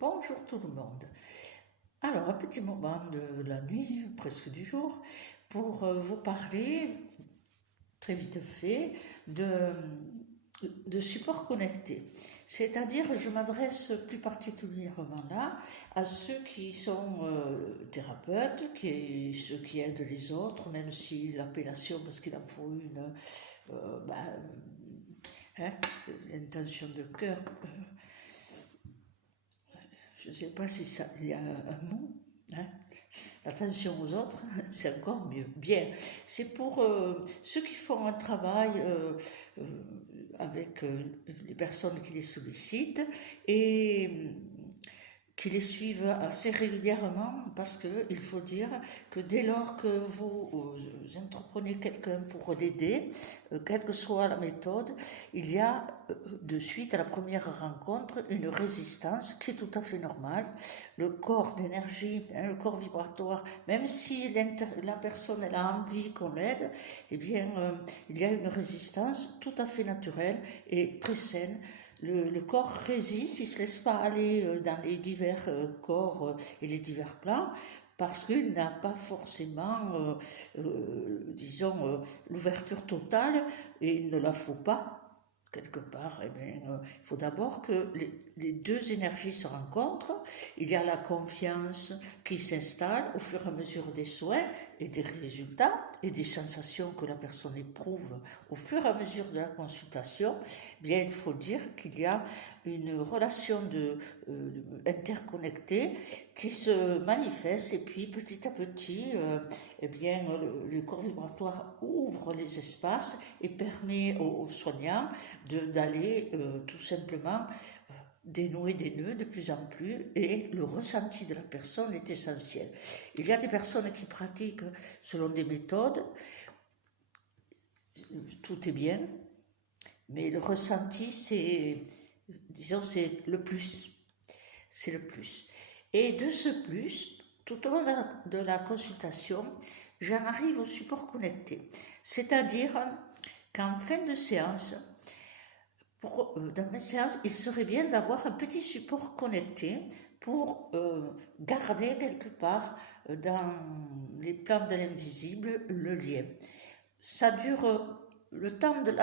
Bonjour tout le monde. Alors, un petit moment de la nuit, presque du jour, pour vous parler, très vite fait, de support connecté. C'est-à-dire, je m'adresse plus particulièrement là à ceux qui sont thérapeutes, ceux qui aident les autres, même si l'appellation, parce qu'il en faut une, euh, ben, hein, l'intention de cœur, je ne sais pas si ça, il y a un mot, hein. L'attention aux autres, c'est encore mieux. Bien, c'est pour ceux qui font un travail euh, avec les personnes qui les sollicitent et qui les suivent assez régulièrement parce qu'il faut dire que dès lors que vous entreprenez quelqu'un pour l'aider, quelle que soit la méthode, il y a de suite à la première rencontre une résistance qui est tout à fait normale. Le corps d'énergie, le corps vibratoire, même si la personne elle a envie qu'on l'aide, eh bien il y a une résistance tout à fait naturelle et très saine. Le corps résiste, il ne se laisse pas aller dans les divers corps et les divers plans parce qu'il n'a pas forcément, disons, l'ouverture totale et il ne la faut pas. Quelque part, eh bien, il faut d'abord que les deux énergies se rencontrent. Il y a la confiance qui s'installe au fur et à mesure des soins et des résultats et des sensations que la personne éprouve au fur et à mesure de la consultation. Bien, il faut dire qu'il y a une relation interconnectée qui se manifeste et puis petit à petit, eh bien, le corps vibratoire ouvre les espaces et permet aux soignants d'aller tout simplement dénouer des nœuds de plus en plus et le ressenti de la personne est essentiel. Il y a des personnes qui pratiquent selon des méthodes, tout est bien, mais le ressenti c'est, disons, c'est le plus. C'est le plus. Et de ce plus, tout au long de la consultation, j'en arrive au support connecté. C'est-à-dire qu'en fin de séance, dans mes séances, il serait bien d'avoir un petit support connecté pour garder quelque part dans les plans de l'invisible le lien. Ça dure le temps de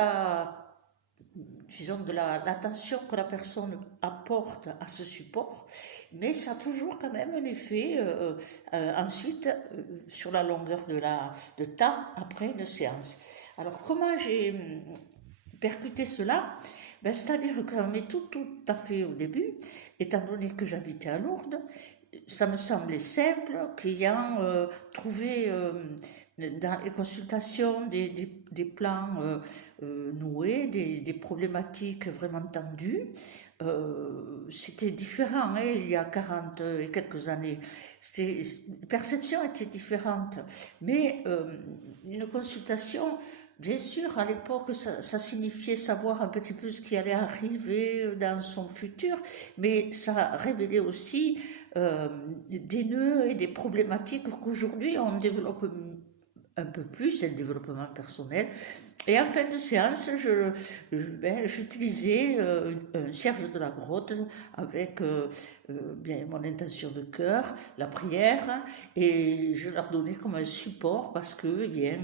disons de l'attention que la personne apporte à ce support, mais ça a toujours quand même un effet ensuite sur la longueur de temps après une séance. Alors comment j'ai percuté cela? Ben, c'est-à-dire qu'on est tout à fait au début, étant donné que j'habitais à Lourdes, ça me semblait simple qu'ayant trouvé dans les consultations des plans noués, des problématiques vraiment tendues, c'était différent hein, il y a 40 et quelques années. Les perceptions étaient différentes, mais une consultation, bien sûr, à l'époque, ça signifiait savoir un petit peu ce qui allait arriver dans son futur, mais ça révélait aussi des nœuds et des problématiques qu'aujourd'hui on développe un peu plus, c'est le développement personnel. Et en fin de séance, j'utilisais un cierge de la grotte avec bien mon intention de cœur, la prière, et je leur donnais comme un support parce que, eh bien,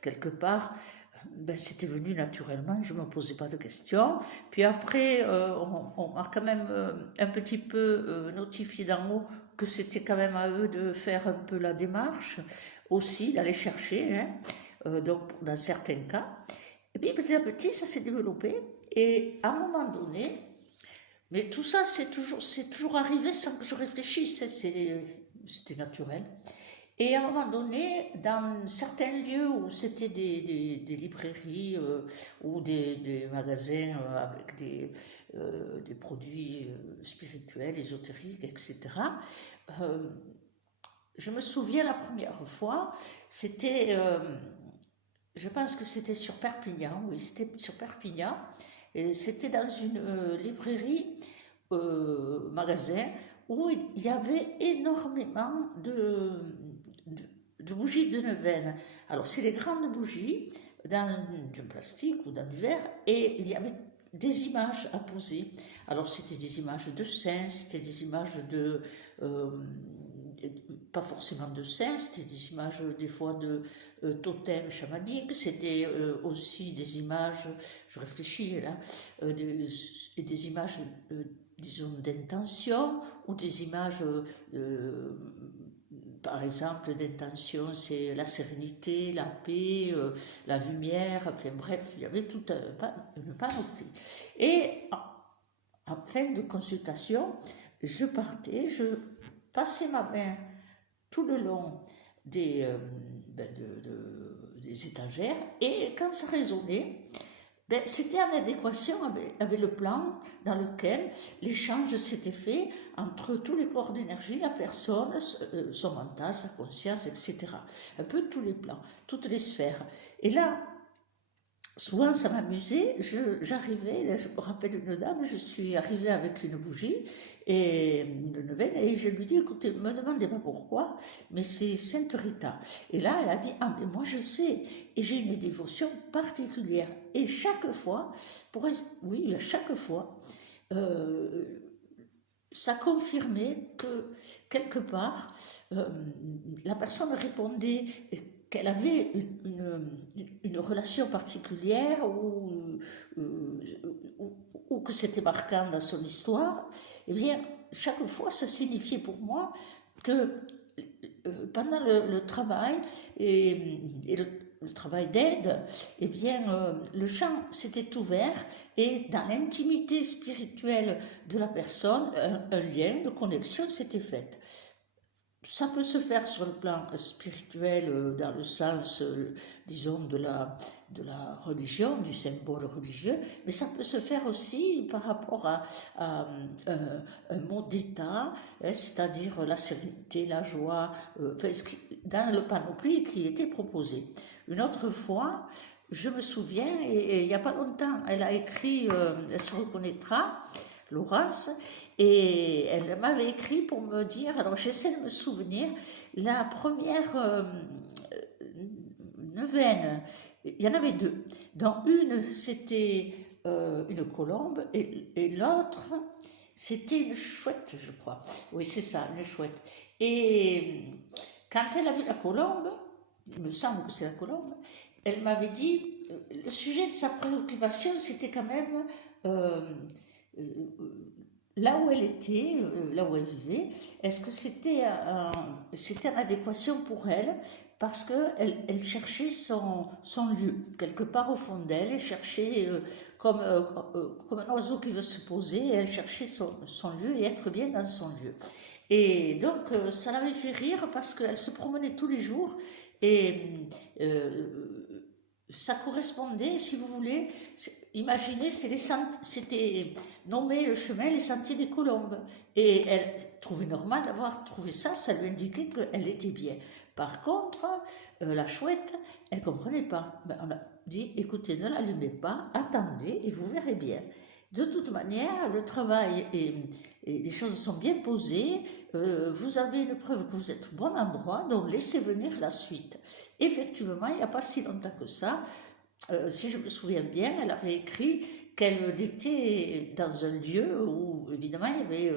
quelque part, ben, c'était venu naturellement, je ne me posais pas de questions. Puis après, on m'a quand même un petit peu notifié d'en haut que c'était quand même à eux de faire un peu la démarche, aussi d'aller chercher, hein, donc dans certains cas. Et puis petit à petit, ça s'est développé. Et à un moment donné, mais tout ça, c'est toujours arrivé sans que je réfléchisse, c'était naturel. Et à un moment donné, dans certains lieux où c'était des librairies ou des magasins avec des produits spirituels, ésotériques, etc., je me souviens la première fois, c'était, je pense que c'était sur Perpignan, oui, c'était sur Perpignan, et c'était dans une librairie, magasin, où il y avait énormément de bougies de neuvaine. Alors, c'est les grandes bougies dans du plastique ou dans du verre, et il y avait des images à poser. Alors c'était des images de saints, c'était des images de... pas forcément de saints, c'était des images des fois de totems chamaniques, c'était aussi des images, je réfléchis là, des images, disons, d'intention, ou des images, par exemple, d'intention, c'est la sérénité, la paix, la lumière, enfin bref, il y avait toute une panoplie. Et en fin de consultation, je partais, je passais ma main tout le long des, des étagères, et quand ça résonnait, c'était en adéquation avec le plan dans lequel l'échange s'était fait entre tous les corps d'énergie, la personne, son mental, sa conscience, etc. Un peu tous les plans, toutes les sphères. Et là, souvent ça m'amusait, j'arrivais, je me rappelle une dame, je suis arrivée avec une bougie et une neuvaine, et je lui dis, écoutez, me demandez pas pourquoi, mais c'est Sainte Rita. Et là, elle a dit, ah mais moi je sais, et j'ai une dévotion particulière. Et chaque fois, oui, à chaque fois, ça confirmait que quelque part, la personne répondait qu'elle avait une relation particulière, ou que c'était marquant dans son histoire. Eh bien, chaque fois, ça signifiait pour moi que pendant le travail et le travail d'aide, eh bien, le champ s'était ouvert, et dans l'intimité spirituelle de la personne, un lien de connexion s'était fait. Ça peut se faire sur le plan spirituel, dans le sens, disons, de la religion, du symbole religieux, mais ça peut se faire aussi par rapport à un mode d'état, c'est-à-dire la sérénité, la joie, dans le panoplie qui était proposé. Une autre fois, je me souviens, et il n'y a pas longtemps, elle a écrit, elle se reconnaîtra, Laurence, et elle m'avait écrit pour me dire, alors j'essaie de me souvenir, la première neuvaine, il y en avait deux. Dans une, c'était une colombe, et l'autre, c'était une chouette, je crois. Oui, c'est ça, une chouette. Et quand elle a vu la colombe, il me semble que c'est la colombe, elle m'avait dit, le sujet de sa préoccupation, c'était quand même là où elle était, là où elle vivait. Est-ce que c'était en adéquation pour elle, parce qu'elle cherchait son lieu, quelque part au fond d'elle, elle cherchait, comme un oiseau qui veut se poser, elle cherchait son lieu et être bien dans son lieu. Et donc, ça l'avait fait rire, parce qu'elle se promenait tous les jours, et ça correspondait, si vous voulez, imaginez, c'était nommé le chemin les sentiers des colombes. Et elle trouvait normal d'avoir trouvé ça, ça lui indiquait qu'elle était bien. Par contre, la chouette, elle ne comprenait pas. On a dit, écoutez, ne l'allumez pas, attendez et vous verrez bien. De toute manière, le travail et les choses sont bien posées, vous avez une preuve que vous êtes au bon endroit, donc laissez venir la suite. Effectivement, il n'y a pas si longtemps que ça, si je me souviens bien, elle avait écrit qu'elle était dans un lieu où, évidemment, il y avait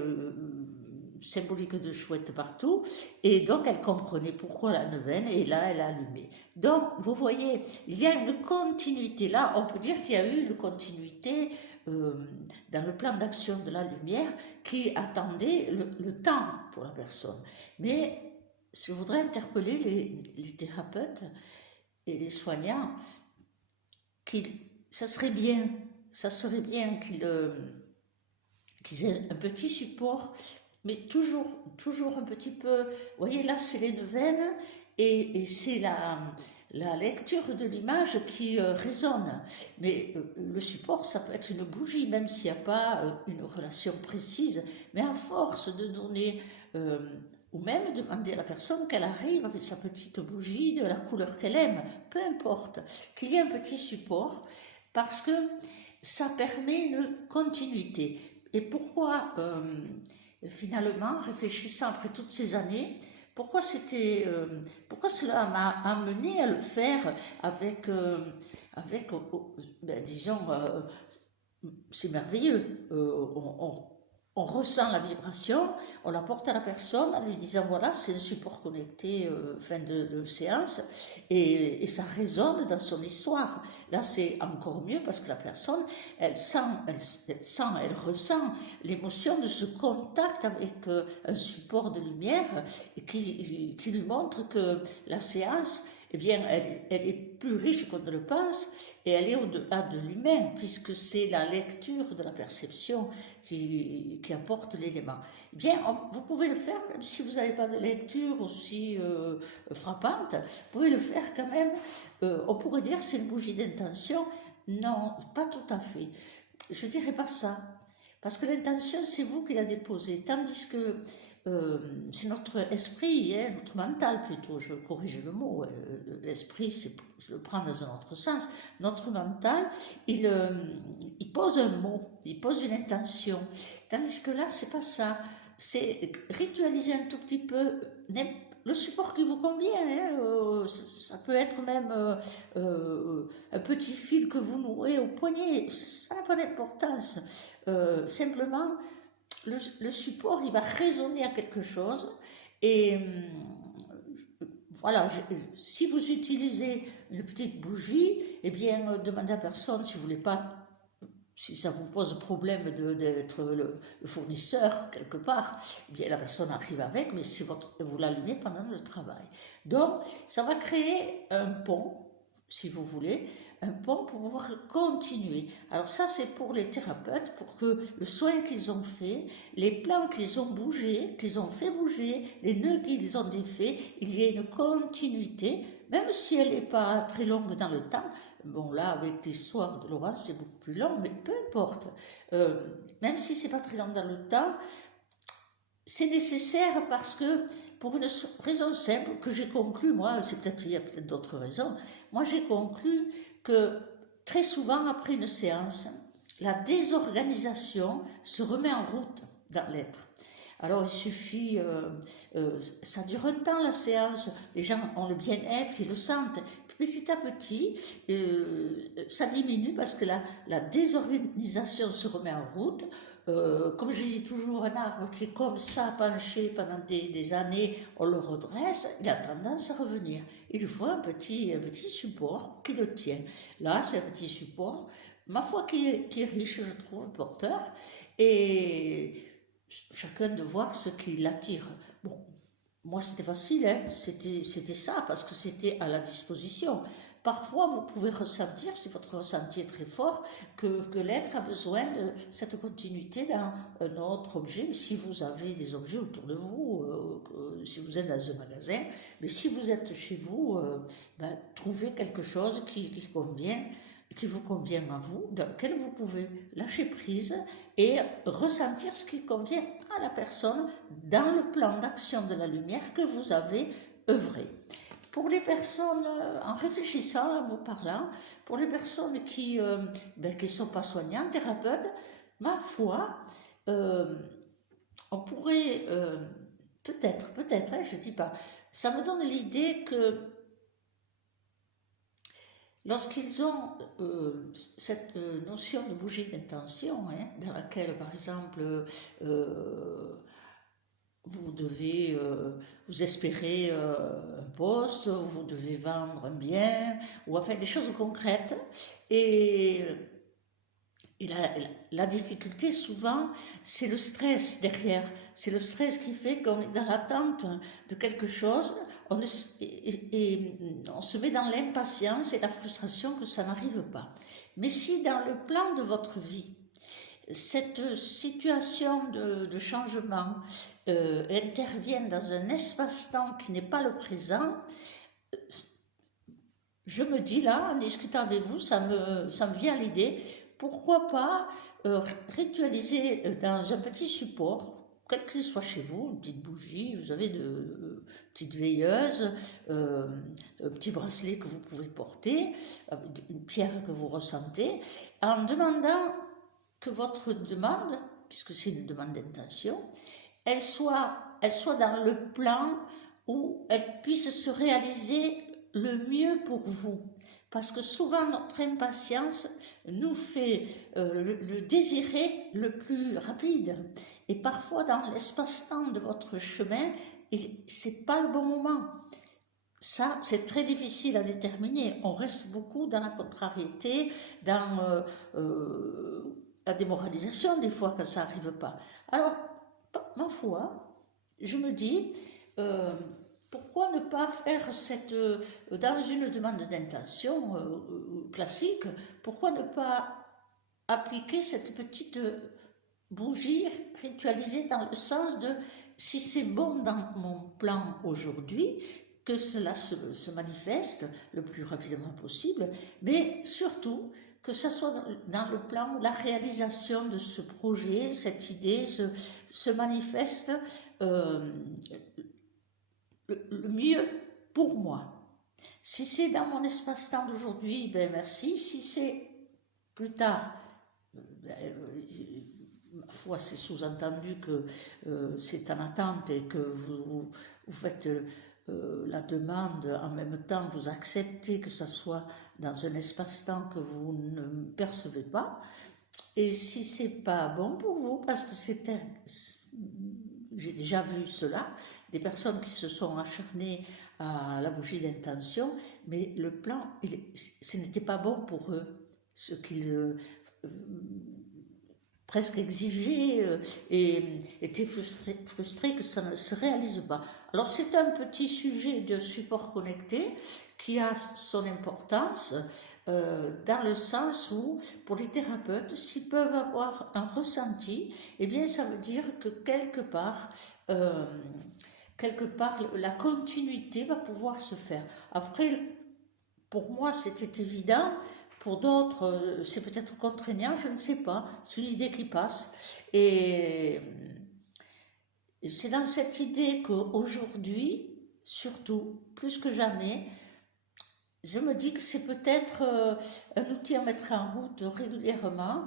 symbolique de chouette partout, et donc elle comprenait pourquoi la neuvaine, et là elle a allumé. Donc vous voyez, il y a une continuité là, on peut dire qu'il y a eu une continuité dans le plan d'action de la lumière qui attendait le temps pour la personne. Mais je voudrais interpeller les thérapeutes et les soignants, ça serait bien qu'ils aient un petit support, mais toujours un petit peu. Vous voyez, là, c'est les neuvaines, et c'est la lecture de l'image qui résonne. Mais le support, ça peut être une bougie, même s'il n'y a pas une relation précise. Mais à force de donner, ou même demander à la personne qu'elle arrive avec sa petite bougie de la couleur qu'elle aime, peu importe, qu'il y ait un petit support, parce que ça permet une continuité. Et pourquoi, finalement, réfléchissant après toutes ces années, pourquoi cela m'a amené à le faire avec disons, c'est merveilleux. On ressent la vibration, on la porte à la personne en lui disant voilà, c'est un support connecté fin de séance et ça résonne dans son histoire. Là, c'est encore mieux parce que la personne, elle ressent l'émotion de ce contact avec un support de lumière et qui lui montre que la séance, eh bien, elle est plus riche qu'on ne le pense et elle est au-delà de l'humain, puisque c'est la lecture de la perception qui apporte l'élément. Eh bien, vous pouvez le faire, même si vous n'avez pas de lecture aussi frappante, vous pouvez le faire quand même. On pourrait dire que c'est une bougie d'intention. Non, pas tout à fait. Je dirais pas ça. Parce que l'intention, c'est vous qui la déposez. Tandis que c'est notre esprit, hein, notre mental plutôt, je corrige le mot. L'esprit, je le prends dans un autre sens. Notre mental, il pose un mot, il pose une intention. Tandis que là, c'est pas ça. C'est ritualiser un tout petit peu le support qui vous convient. Hein, ça peut être même un petit fil que vous nouez au poignet. Ça n'a pas d'importance. Simplement, le support, il va résonner à quelque chose. Et voilà, si vous utilisez une petite bougie, eh bien, demandez à personne si vous voulez pas. Si ça vous pose problème d'être le fournisseur quelque part, eh bien la personne arrive avec, mais vous l'allumez pendant le travail. Donc, ça va créer un pont, si vous voulez, un pont pour pouvoir continuer. Alors ça, c'est pour les thérapeutes, pour que le soin qu'ils ont fait, les plans qu'ils ont bougé, qu'ils ont fait bouger, les nœuds qu'ils ont défaits, il y ait une continuité, même si elle n'est pas très longue dans le temps. Bon, là, avec l'histoire de Laurence, c'est beaucoup plus long, mais peu importe. Même si c'est pas très long dans le temps, c'est nécessaire parce que, pour une raison simple que j'ai conclue, moi, il y a peut-être d'autres raisons, moi j'ai conclu que très souvent après une séance, la désorganisation se remet en route dans l'être. Alors il suffit, ça dure un temps la séance, les gens ont le bien-être, ils le sentent. Petit à petit, ça diminue parce que la désorganisation se remet en route. Comme je dis toujours, un arbre qui est comme ça penché pendant des années, on le redresse, il a tendance à revenir. Il faut un petit support qui le tient. Là, c'est un petit support, ma foi, qui est riche, je trouve, porteur, et chacun de voir ce qui l'attire. Bon, moi c'était facile, hein, c'était ça, parce que c'était à la disposition. Parfois, vous pouvez ressentir, si votre ressenti est très fort, que l'être a besoin de cette continuité dans un autre objet. Si vous avez des objets autour de vous, si vous êtes dans un magasin, mais si vous êtes chez vous, trouvez quelque chose qui vous convient à vous, dans lequel vous pouvez lâcher prise et ressentir ce qui convient à la personne dans le plan d'action de la lumière que vous avez œuvré. Pour les personnes, en réfléchissant, en vous parlant, pour les personnes qui ne sont pas soignantes, thérapeutes, ma foi, on pourrait, peut-être, hein, je ne dis pas, ça me donne l'idée que lorsqu'ils ont cette notion de bougie d'intention, hein, dans laquelle, par exemple, vous devez, vous espérez un poste, vous devez vendre un bien, ou enfin des choses concrètes. Et la difficulté, souvent, c'est le stress derrière. C'est le stress qui fait qu'on est dans l'attente de quelque chose, on se met dans l'impatience et la frustration que ça n'arrive pas. Mais si dans le plan de votre vie, cette situation de changement intervient dans un espace-temps qui n'est pas le présent, je me dis là, en discutant avec vous, ça me vient à l'idée, pourquoi pas ritualiser dans un petit support, quel qu'il soit chez vous, une petite bougie, vous avez de petites veilleuses, un petit bracelet que vous pouvez porter, une pierre que vous ressentez, en demandant que votre demande, puisque c'est une demande d'intention, elle soit dans le plan où elle puisse se réaliser le mieux pour vous. parce que souvent notre impatience nous fait le désirer le plus rapide. Et parfois dans l'espace-temps de votre chemin, c'est pas le bon moment. Ça, c'est très difficile à déterminer. On reste beaucoup dans la contrariété, dans la démoralisation des fois quand ça n'arrive pas. Alors, ma foi, je me dis, pourquoi ne pas faire dans une demande d'intention classique, pourquoi ne pas appliquer cette petite bougie ritualisée dans le sens de, si c'est bon dans mon plan aujourd'hui, que cela se manifeste le plus rapidement possible, mais surtout que ce soit dans le plan où la réalisation de ce projet, cette idée se manifeste le mieux pour moi. Si c'est dans mon espace-temps d'aujourd'hui, ben merci. Si c'est plus tard, ma foi, c'est sous-entendu que c'est en attente et que vous faites la demande en même temps, vous acceptez que ça soit dans un espace-temps que vous ne percevez pas. Et si c'est pas bon pour vous, parce que j'ai déjà vu cela, des personnes qui se sont acharnées à la bougie d'intention, mais le plan, ce n'était pas bon pour eux, ce qu'ils presque exigeaient et étaient frustrés que ça ne se réalise pas. Alors c'est un petit sujet de support connecté qui a son importance dans le sens où, pour les thérapeutes, s'ils peuvent avoir un ressenti, eh bien ça veut dire que quelque part, la continuité va pouvoir se faire. Après, pour moi, c'était évident. Pour d'autres, c'est peut-être contraignant, je ne sais pas. C'est une idée qui passe. Et c'est dans cette idée qu'aujourd'hui, surtout, plus que jamais, je me dis que c'est peut-être un outil à mettre en route régulièrement.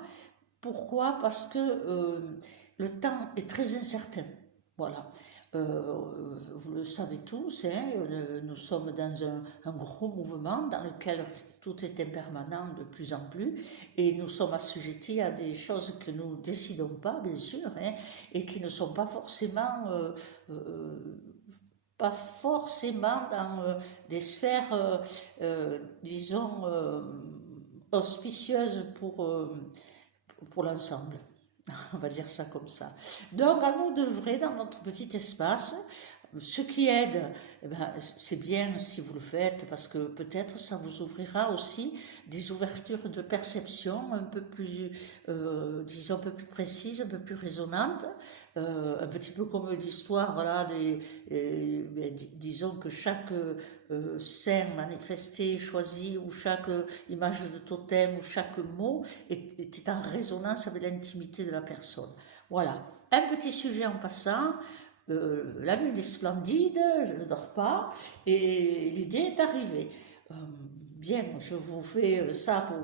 Pourquoi? Parce que le temps est très incertain. Voilà. Vous le savez tous, hein, nous sommes dans un gros mouvement dans lequel tout est impermanent de plus en plus et nous sommes assujettis à des choses que nous ne décidons pas, bien sûr, hein, et qui ne sont pas forcément dans des sphères, disons, auspicieuses pour l'ensemble. On va dire ça comme ça. Donc, à nous d'œuvrer dans notre petit espace. Ce qui aide, eh ben, c'est bien si vous le faites, parce que peut-être ça vous ouvrira aussi des ouvertures de perception un peu plus, disons, un peu plus précises, un peu plus raisonnantes, un petit peu comme l'histoire, là, disons que chaque scène manifestée, choisie, ou chaque image de totem, ou chaque mot était en résonance avec l'intimité de la personne. Voilà, un petit sujet en passant. La lune est splendide, je ne dors pas, et l'idée est arrivée. Bien, je vous fais ça pour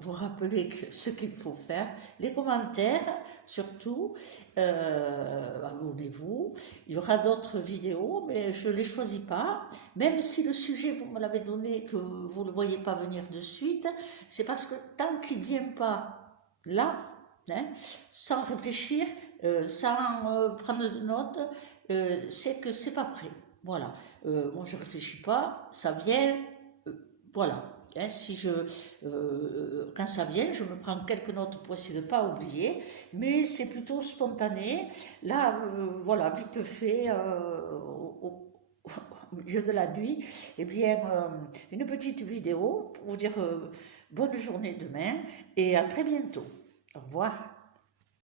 vous rappeler ce qu'il faut faire. Les commentaires, surtout, abonnez-vous. Il y aura d'autres vidéos, mais je ne les choisis pas. Même si le sujet, vous me l'avez donné, que vous ne le voyez pas venir de suite, c'est parce que tant qu'il ne vient pas là, hein, sans réfléchir, sans prendre de notes, c'est que c'est pas prêt. Voilà. Moi, je réfléchis pas, ça vient, voilà. Hein, quand ça vient, je me prends quelques notes pour essayer de ne pas oublier, mais c'est plutôt spontané. Là, voilà, vite fait, au milieu de la nuit, eh bien, une petite vidéo pour vous dire bonne journée demain et à très bientôt. Au revoir.